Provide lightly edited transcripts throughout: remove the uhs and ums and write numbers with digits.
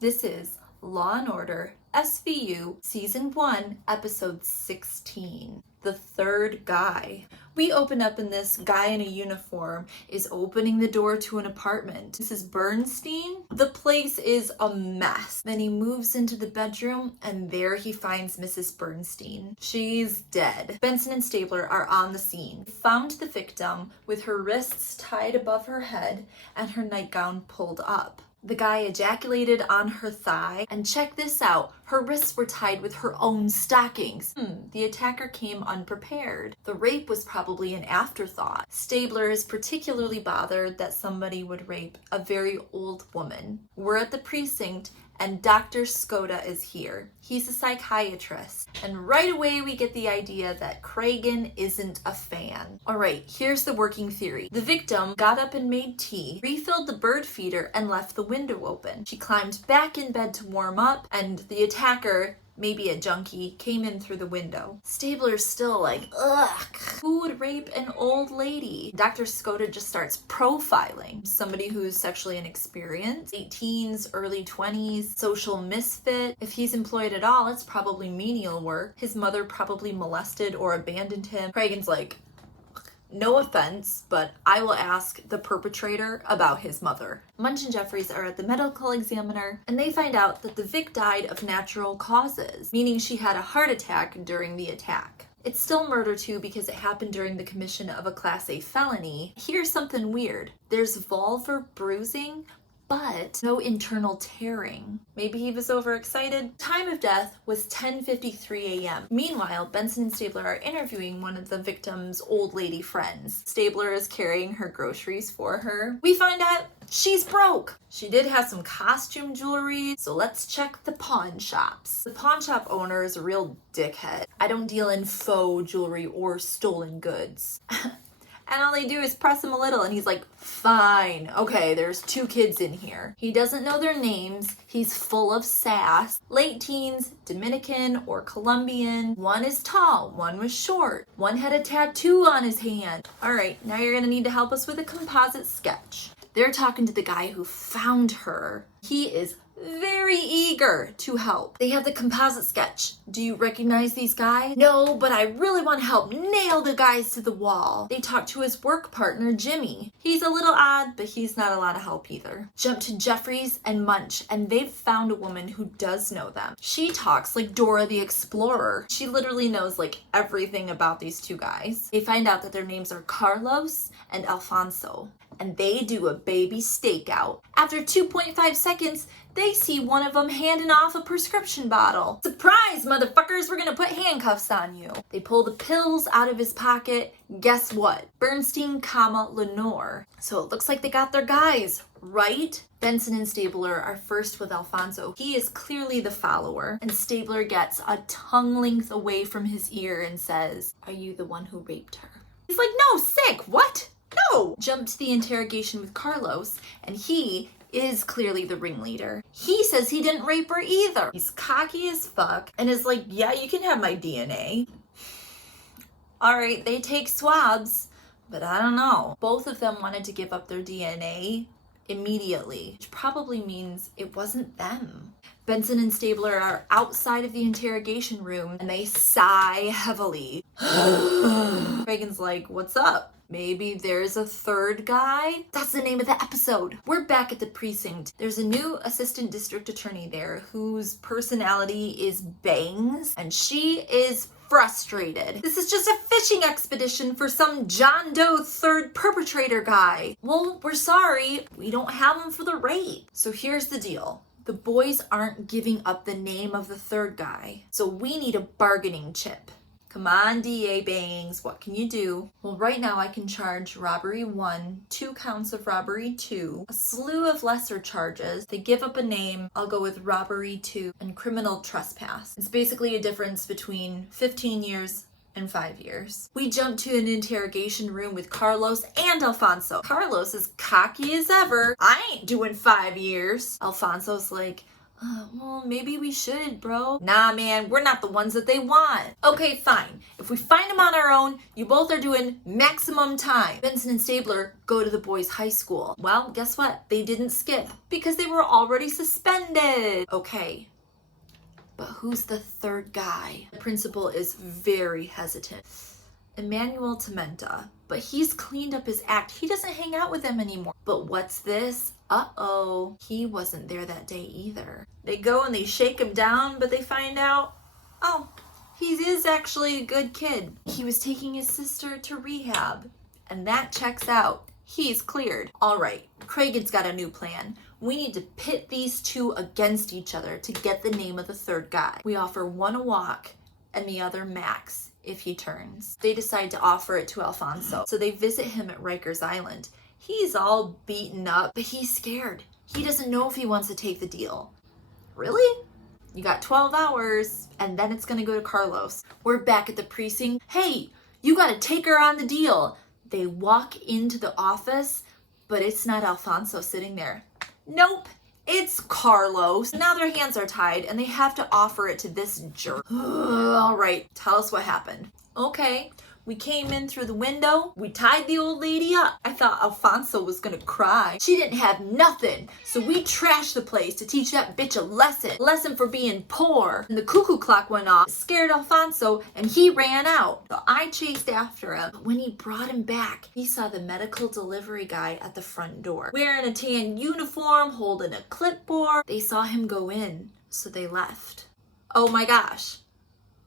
This is Law and Order SVU Season 1, Episode 16, The Third Guy. We open up and this guy in a uniform is opening the door to an apartment. This is Bernstein. The place is a mess. Then he moves into the bedroom and there he finds Mrs. Bernstein. She's dead. Benson and Stabler are on the scene. They found the victim with her wrists tied above her head and her nightgown pulled up. The guy ejaculated on her thigh, and check this out, her wrists were tied with her own stockings. The attacker came unprepared. The rape was probably an afterthought. Stabler is particularly bothered that somebody would rape a very old woman. We're at the precinct, and Dr. Skoda is here. He's a psychiatrist. And right away we get the idea that Cragen isn't a fan. Alright, here's the working theory. The victim got up and made tea, refilled the bird feeder, and left the window open. She climbed back in bed to warm up, and the attacker, maybe a junkie, came in through the window. Stabler's still like, ugh, who would rape an old lady? Dr. Skoda just starts profiling somebody who's sexually inexperienced, late teens, early 20s, social misfit. If he's employed at all, it's probably menial work. His mother probably molested or abandoned him. Cragen's like, no offense, but I will ask the perpetrator about his mother. Munch and Jeffries are at the medical examiner, and they find out that the Vic died of natural causes, meaning she had a heart attack during the attack. It's still murder too because it happened during the commission of a Class A felony. Here's something weird. There's vulvar bruising, but no internal tearing. Maybe he was overexcited. Time of death was 10:53 a.m. Meanwhile, Benson and Stabler are interviewing one of the victim's old lady friends. Stabler is carrying her groceries for her. We find out she's broke. She did have some costume jewelry, so let's check the pawn shops. The pawn shop owner is a real dickhead. I don't deal in faux jewelry or stolen goods. And all they do is press him a little and he's like, fine, okay, there's 2 kids in here. He doesn't know their names. He's full of sass. Late teens, Dominican or Colombian. One is tall, one was short. One had a tattoo on his hand. All right, now you're gonna need to help us with a composite sketch. They're talking to the guy who found her. He is very eager to help. They have the composite sketch. Do you recognize these guys? No, but I really want to help nail the guys to the wall. They talk to his work partner, Jimmy. He's a little odd, but he's not a lot of help either. Jump to Jeffries and Munch, and they've found a woman who does know them. She talks like Dora the Explorer. She literally knows like everything about these 2 guys. They find out that their names are Carlos and Alfonso, and they do a baby stakeout. After 2.5 seconds, they see one of them handing off a prescription bottle. Surprise, motherfuckers, we're gonna put handcuffs on you. They pull the pills out of his pocket. Guess what? Bernstein, Lenore. So it looks like they got their guys, right? Benson and Stabler are first with Alfonso. He is clearly the follower, and Stabler gets a tongue length away from his ear and says, "Are you the one who raped her?" He's like, "No, sick, what? No!" Jump to the interrogation with Carlos, and he is clearly the ringleader. He says he didn't rape her either. He's cocky as fuck and is like, yeah, you can have my DNA. All right, they take swabs, but I don't know. Both of them wanted to give up their DNA immediately, which probably means it wasn't them. Benson and Stabler are outside of the interrogation room and they sigh heavily. Cragen's like, what's up? Maybe there's a third guy? That's the name of the episode. We're back at the precinct. There's a new assistant district attorney there whose personality is bangs, and she is frustrated. This is just a fishing expedition for some John Doe third perpetrator guy. Well, we're sorry, we don't have him for the rape. So here's the deal. The boys aren't giving up the name of the third guy, so we need a bargaining chip. Come on, DA Bangs, what can you do? Well, right now I can charge robbery 1, 2 counts of robbery 2, a slew of lesser charges. They give up a name, I'll go with robbery 2, and criminal trespass. It's basically a difference between 15 years and 5 years. We jump to an interrogation room with Carlos and Alfonso. Carlos is cocky as ever. I ain't doing 5 years. Alfonso's like, Well, maybe we should, bro. Nah, man, we're not the ones that they want. Okay, fine. If we find them on our own, you both are doing maximum time. Benson and Stabler go to the boys' high school. Well, guess what? They didn't skip because they were already suspended. Okay, but who's the third guy? The principal is very hesitant. Emmanuel Tomenta, but he's cleaned up his act. He doesn't hang out with them anymore. But what's this? Uh-oh, he wasn't there that day either. They go and they shake him down, but they find out, oh, he is actually a good kid. He was taking his sister to rehab, and that checks out. He's cleared. All right, Cragen's got a new plan. We need to pit these two against each other to get the name of the third guy. We offer one a walk and the other Max if he turns. They decide to offer it to Alfonso. So they visit him at Rikers Island. He's all beaten up, but he's scared. He doesn't know if he wants to take the deal. Really? You got 12 hours, and then it's gonna go to Carlos. We're back at the precinct. Hey, you gotta take her on the deal. They walk into the office, but it's not Alfonso sitting there. Nope, it's Carlos. Now their hands are tied, and they have to offer it to this jerk. All right, tell us what happened. Okay. We came in through the window. We tied the old lady up. I thought Alfonso was gonna cry. She didn't have nothing. So we trashed the place to teach that bitch a lesson. Lesson for being poor. And the cuckoo clock went off. It scared Alfonso and he ran out. So I chased after him. But when he brought him back, he saw the medical delivery guy at the front door. Wearing a tan uniform, holding a clipboard. They saw him go in, so they left. Oh my gosh.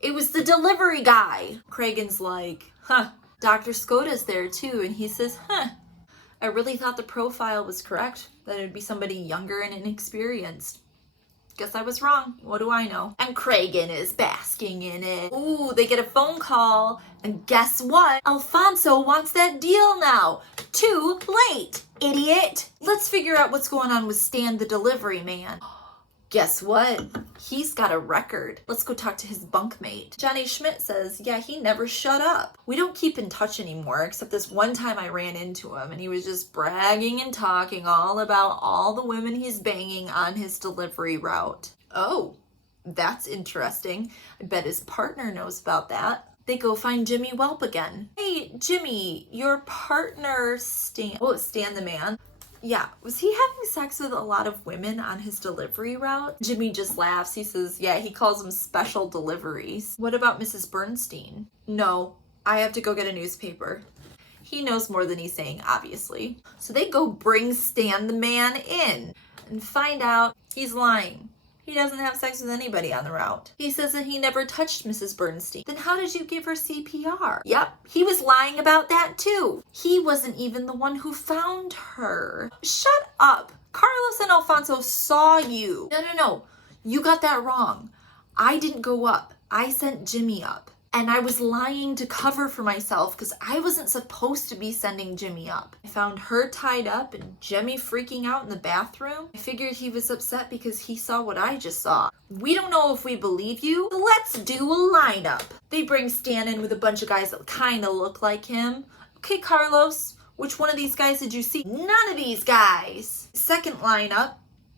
It was the delivery guy. Cragen's like, Dr. Skoda's there too. And he says, I really thought the profile was correct, that it'd be somebody younger and inexperienced. Guess I was wrong. What do I know? And Cragen is basking in it. Ooh, they get a phone call. And guess what? Alfonso wants that deal now. Too late, idiot. Let's figure out what's going on with Stan the delivery man. Guess what? He's got a record. Let's go talk to his bunkmate. Johnny Schmidt says, yeah, he never shut up. We don't keep in touch anymore, except this one time I ran into him and he was just bragging and talking all about all the women he's banging on his delivery route. Oh, that's interesting. I bet his partner knows about that. They go find Jimmy Welp again. Hey, Jimmy, your partner, Stan the man. Yeah, was he having sex with a lot of women on his delivery route? Jimmy just laughs. He says, yeah, he calls them special deliveries. What about Mrs. Bernstein? No, I have to go get a newspaper. He knows more than he's saying, obviously. So they go bring Stan the man in and find out he's lying. He doesn't have sex with anybody on the route. He says that he never touched Mrs. Bernstein. Then how did you give her CPR? Yep, he was lying about that too. He wasn't even the one who found her. Shut up. Carlos and Alfonso saw you. No. You got that wrong. I didn't go up. I sent Jimmy up. And I was lying to cover for myself because I wasn't supposed to be sending Jimmy up. I found her tied up and Jimmy freaking out in the bathroom. I figured he was upset because he saw what I just saw. We don't know if we believe you. Let's do a lineup. They bring Stan in with a bunch of guys that kind of look like him. Okay, Carlos, which one of these guys did you see? None of these guys. Second lineup,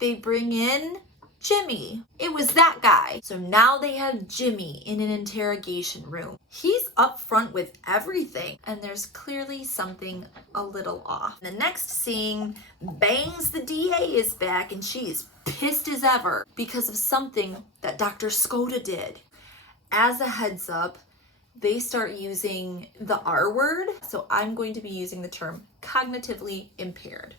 they bring in Jimmy. It was that guy. So now they have Jimmy in an interrogation room. He's up front with everything, and there's clearly something a little off. The next scene, Bangs the DA is back, and she is pissed as ever because of something that Dr. Skoda did. As a heads up, they start using the R word, so I'm going to be using the term cognitively impaired.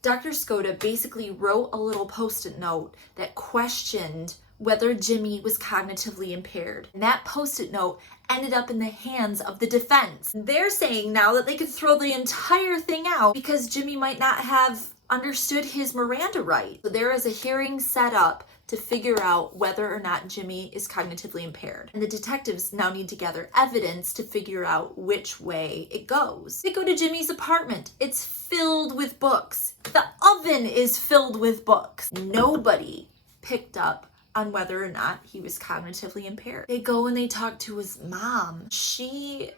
Dr. Skoda basically wrote a little post-it note that questioned whether Jimmy was cognitively impaired. And that post-it note ended up in the hands of the defense. They're saying now that they could throw the entire thing out because Jimmy might not have understood his Miranda right. So there is a hearing set up to figure out whether or not Jimmy is cognitively impaired. And the detectives now need to gather evidence to figure out which way it goes. They go to Jimmy's apartment. It's filled with books. The oven is filled with books. Nobody picked up on whether or not he was cognitively impaired. They go and they talk to his mom. She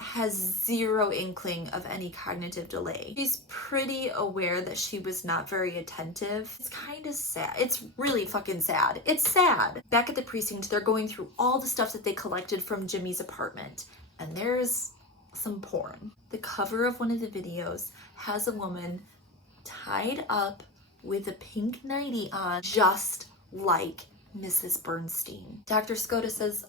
has zero inkling of any cognitive delay. She's pretty aware that she was not very attentive. It's kind of sad. It's really fucking sad. It's sad. Back at the precinct, they're going through all the stuff that they collected from Jimmy's apartment, and there's some porn. The cover of one of the videos has a woman tied up with a pink nightie on, just like Mrs. Bernstein. Dr. Skoda says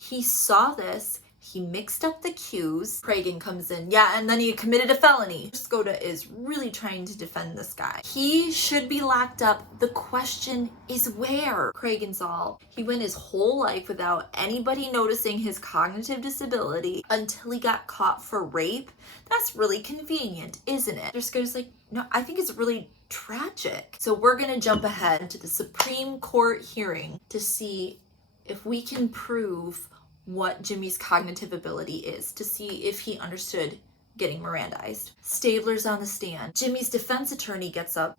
he saw this, he mixed up the cues. Cragen comes in, yeah, and then he committed a felony. Skoda is really trying to defend this guy. He should be locked up. The question is where? Cragen's all, he went his whole life without anybody noticing his cognitive disability until he got caught for rape. That's really convenient, isn't it? Dr. Skoda's like, no, I think it's really tragic. So we're gonna jump ahead to the Supreme Court hearing to see if we can prove what Jimmy's cognitive ability is, to see if he understood getting Mirandized. Stabler's on the stand. Jimmy's defense attorney gets up,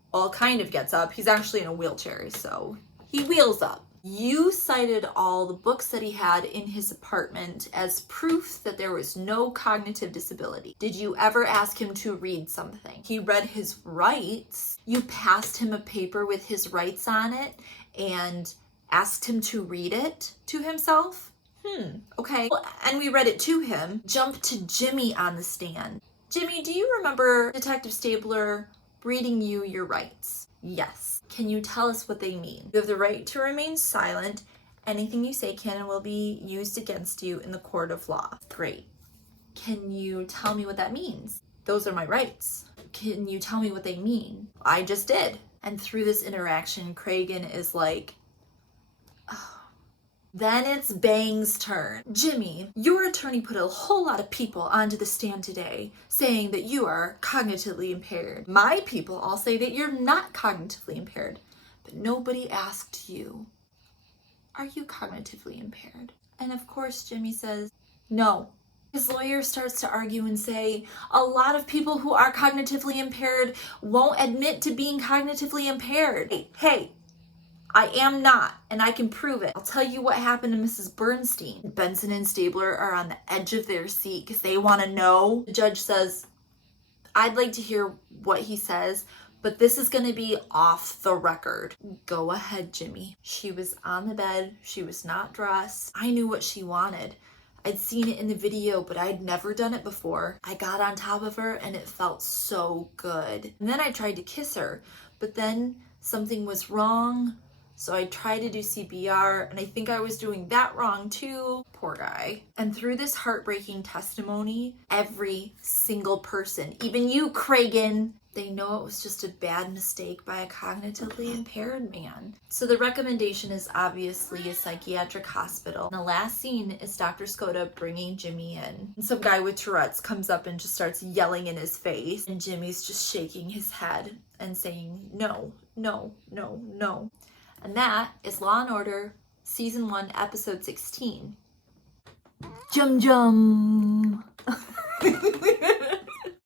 gets up. He's actually in a wheelchair, so he wheels up. You cited all the books that he had in his apartment as proof that there was no cognitive disability. Did you ever ask him to read something? He read his rights. You passed him a paper with his rights on it and asked him to read it to himself? Okay. Well, and we read it to him. Jump to Jimmy on the stand. Jimmy, do you remember Detective Stabler reading you your rights? Yes. Can you tell us what they mean? You have the right to remain silent. Anything you say can and will be used against you in the court of law. Great. Can you tell me what that means? Those are my rights. Can you tell me what they mean? I just did. And through this interaction, Cragen is like, oh. Then it's Bang's turn. Jimmy, your attorney put a whole lot of people onto the stand today saying that you are cognitively impaired. My people all say that you're not cognitively impaired, but nobody asked you, are you cognitively impaired? And of course, Jimmy says, no. His lawyer starts to argue and say, a lot of people who are cognitively impaired won't admit to being cognitively impaired. Hey, I am not, and I can prove it. I'll tell you what happened to Mrs. Bernstein. Benson and Stabler are on the edge of their seat because they want to know. The judge says, I'd like to hear what he says, but this is going to be off the record. Go ahead, Jimmy. She was on the bed. She was not dressed. I knew what she wanted. I'd seen it in the video, but I'd never done it before. I got on top of her, and it felt so good. And then I tried to kiss her, but then something was wrong. So I tried to do CPR, and I think I was doing that wrong too. Poor guy. And through this heartbreaking testimony, every single person, even you, Cragen, they know it was just a bad mistake by a cognitively impaired man. So the recommendation is obviously a psychiatric hospital. And the last scene is Dr. Skoda bringing Jimmy in. And some guy with Tourette's comes up and just starts yelling in his face. And Jimmy's just shaking his head and saying, no, no, no, no. And that is Law & Order, Season 1, Episode 16. Jum jum!